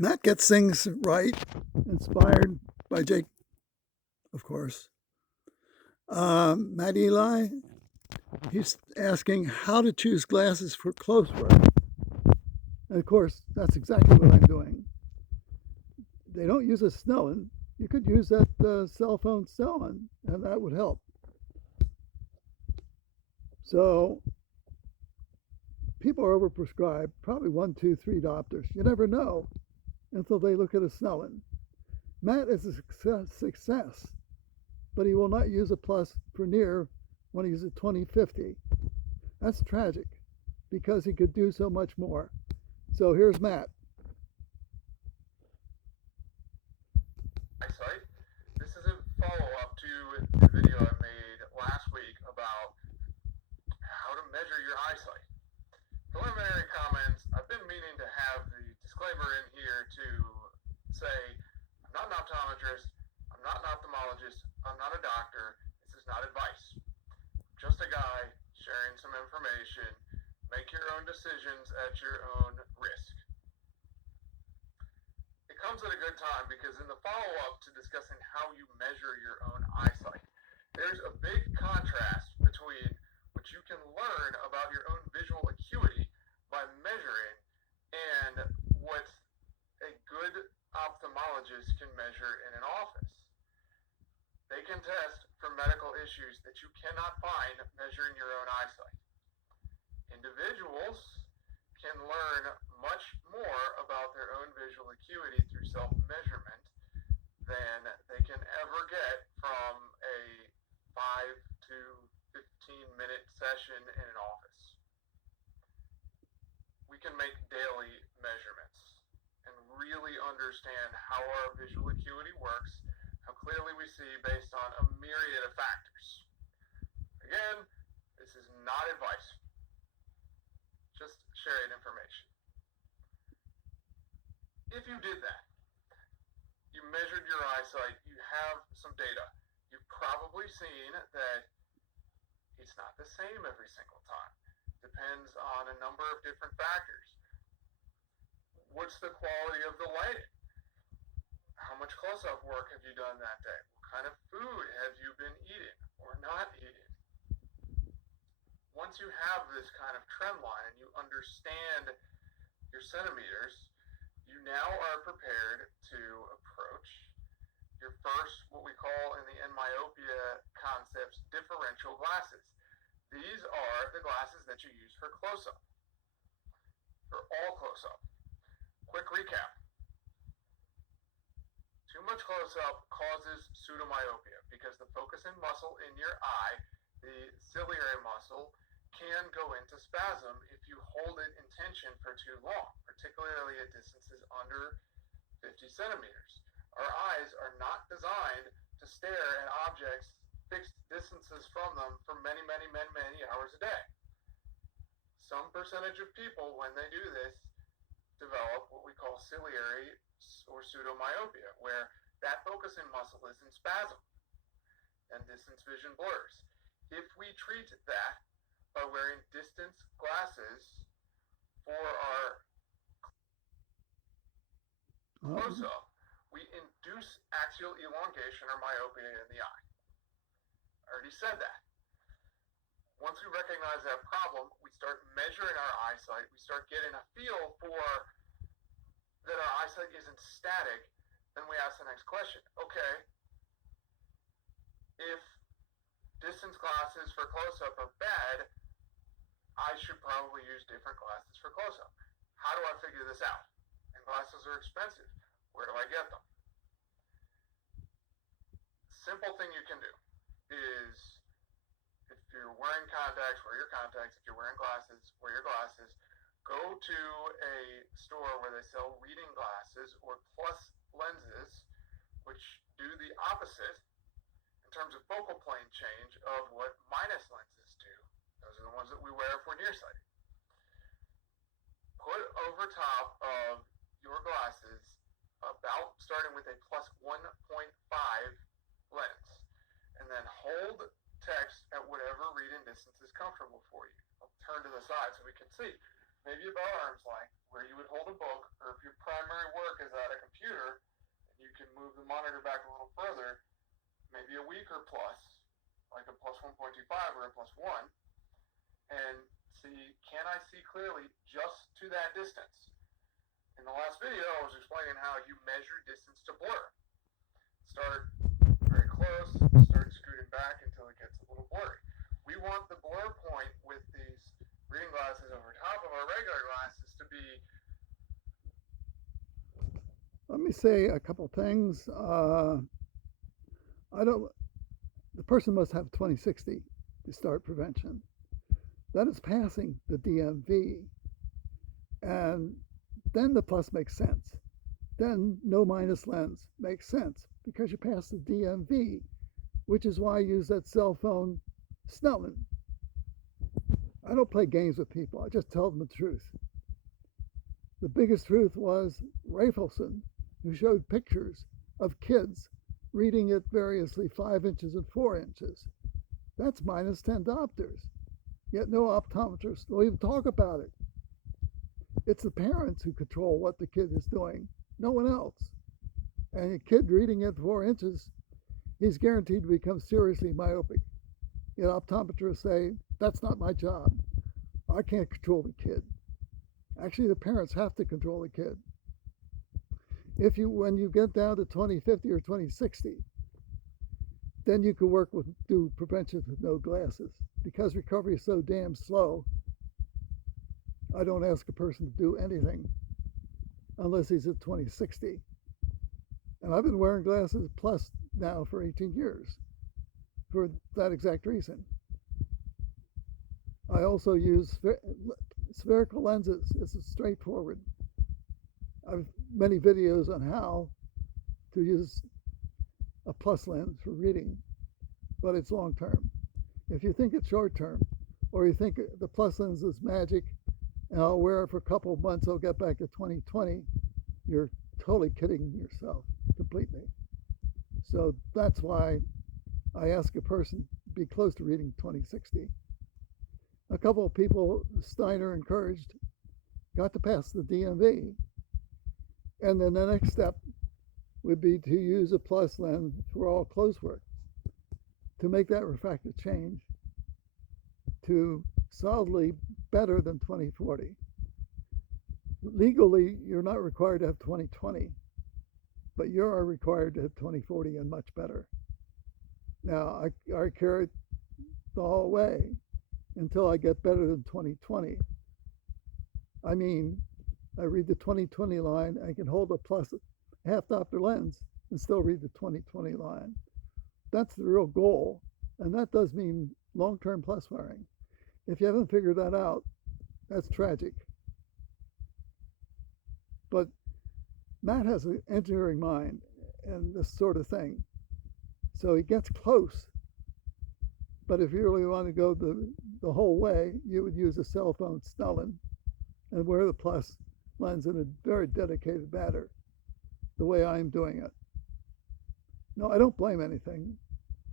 Matt gets things right, inspired by Jake, of course. Matt Eli, he's asking how to choose glasses for close work. And of course, that's exactly what I'm doing. They don't use a Snellen. You could use that Cellphone Snellen, and that would help. So people are overprescribed, probably one, two, three doctors. You never know until they look at a Snellen. Matt is a success, but he will not use a plus for near when he's at 2050. That's tragic because he could do so much more. So here's Matt. Eyesight. This is a follow-up to the video I made last week about how to measure your eyesight. Preliminary comments, I've been meaning to have the disclaimer in here to say, I'm not an optometrist, I'm not an ophthalmologist, I'm not a doctor, this is not advice. I'm just a guy sharing some information. Make your own decisions at your own risk. It comes at a good time because in the follow-up to discussing how you measure your own eyesight, there's a big contrast between what you can learn about your own visual acuity by measuring and what a good ophthalmologist can measure in an office. They can test for medical issues that you cannot find measuring your own eyesight. Individuals can learn much more about their own visual acuity through self-measurement than they can ever get from a 5 to 15-minute session in an office. We can make daily measurements and really understand how our visual acuity works, how clearly we see based on a myriad of factors. Again, this is not advice, just sharing information. If you did that, you measured your eyesight, you have some data, you've probably seen that it's not the same every single time. Depends on a number of different factors. What's the quality of the lighting? How much close-up work have you done that day? What kind of food have you been eating or not eating? Once you have this kind of trend line and you understand your centimeters, you now are prepared to approach your first, what we call in the myopia concepts, differential glasses. These are the glasses that you use for close-up, for all close-up. Quick recap. Too much close-up causes pseudomyopia because the focusing muscle in your eye, the ciliary muscle, can go into spasm if you hold it in tension for too long, particularly at distances under 50 centimeters. Our eyes are not designed to stare at objects fixed distances from them for many hours a day. Some percentage of people, when they do this, develop what we call ciliary or pseudomyopia, where that focusing muscle is in spasm and distance vision blurs. If we treat that by wearing distance glasses for our close-up, we induce axial elongation or myopia in the eye. I already said that. Once we recognize that problem, we start measuring our eyesight. We start getting a feel for that our eyesight isn't static. Then we ask the next question. Okay, if distance glasses for close-up are bad, I should probably use different glasses for close-up. How do I figure this out? And glasses are expensive. Where do I get them? Simple thing you can do is if you're wearing contacts, wear your contacts. If you're wearing glasses, wear your glasses. Go to a store where they sell reading glasses or plus lenses, which do the opposite in terms of focal plane change of what minus lenses do. Those are the ones that we wear if we're nearsighted. Put over top of your glasses about starting with a plus 1.5 lens, and then hold text at whatever reading distance is comfortable for you. I'll turn to the side so we can see. Maybe about arm's length, where you would hold a book, or if your primary work is the monitor back a little further, maybe a weaker plus, like a plus 1.25 or a plus 1, and see, can I see clearly just to that distance? In the last video, I was explaining how you measure distance to blur. Start very close, start scooting back until it gets a little blurry. We want the blur point with these reading glasses over top of our regular glasses to be. Let me say a couple things. The person must have 20/60 to start prevention. That is passing the DMV. And then the plus makes sense. Then no minus lens makes sense because you pass the DMV, which is why I use that Cellphone Snellen. I don't play games with people. I just tell them the truth. The biggest truth was Rafelson, who showed pictures of kids reading it variously 5 inches and 4 inches. That's minus 10 diopters. Yet no optometrist will even talk about it. It's the parents who control what the kid is doing, no one else. And a kid reading at 4 inches, he's guaranteed to become seriously myopic. Yet optometrists say, that's not my job. I can't control the kid. Actually, the parents have to control the kid. When you get down to 20/50 or 20/60, then you can do prevention with no glasses. Because recovery is so damn slow, I don't ask a person to do anything unless he's at 20/60. And I've been wearing glasses plus now for 18 years for that exact reason. I also use spherical lenses. It's straightforward. I've many videos on how to use a plus lens for reading, but it's long term. If you think it's short term, or you think the plus lens is magic and I'll wear it for a couple of months, I'll get back to 20/20, you're totally kidding yourself completely. So that's why I ask a person to be close to reading 20/60. A couple of people Steiner encouraged got to pass the DMV. And then the next step would be to use a plus lens for all close work to make that refractive change to solidly better than 20/40. Legally, you're not required to have 20/20, but you are required to have 20/40 and much better. Now, I carry it the whole way until I get better than 20/20. I mean, I read the 20/20 line, I can hold a plus half diopter lens and still read the 20/20 line. That's the real goal, and that does mean long-term plus wearing. If you haven't figured that out, that's tragic. But Matt has an engineering mind and this sort of thing, so he gets close. But if you really want to go the whole way, you would use a Cellphone Snellen and wear the plus lens in a very dedicated manner, the way I'm doing it. No, I don't blame anything.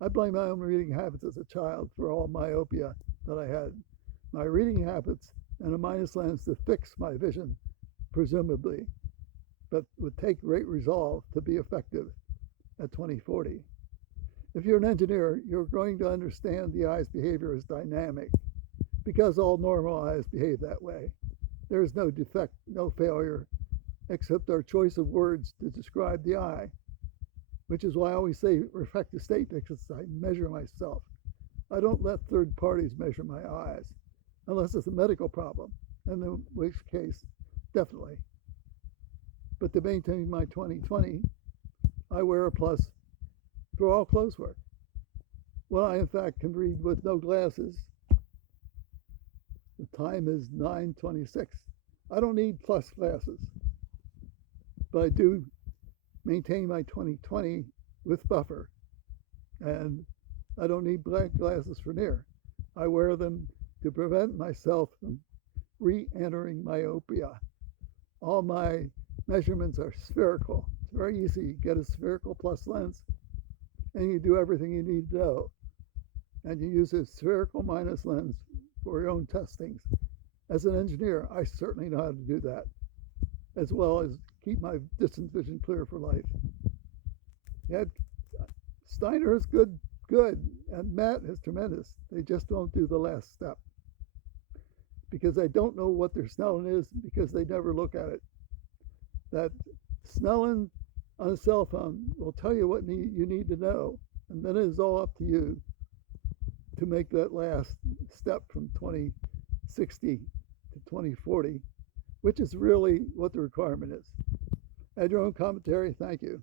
I blame my own reading habits as a child for all myopia that I had. My reading habits and a minus lens to fix my vision, presumably, but would take great resolve to be effective at 20/40. If you're an engineer, you're going to understand the eye's behavior is dynamic because all normal eyes behave that way. There is no defect, no failure, except our choice of words to describe the eye, which is why I always say refractive state because I measure myself. I don't let third parties measure my eyes, unless it's a medical problem, and in which case, definitely. But to maintain my 20/20, I wear a plus for all close work. When I, in fact, can read with no glasses, the time is 9:26. I don't need plus glasses, but I do maintain my 20/20 with buffer, and I don't need black glasses for near. I wear them to prevent myself from re-entering myopia. All my measurements are spherical. It's very easy. You get a spherical plus lens, and you do everything you need to know. And you use a spherical minus lens for your own testings. As an engineer, I certainly know how to do that, as well as keep my distance vision clear for life. had Steiner is good, and Matt is tremendous. They just don't do the last step because they don't know what their Snellen is because they never look at it. That Snellen on a cell phone will tell you what you need to know, and then it is all up to you to make that last step from 2060 to 2040, which is really what the requirement is. Add your own commentary. Thank you.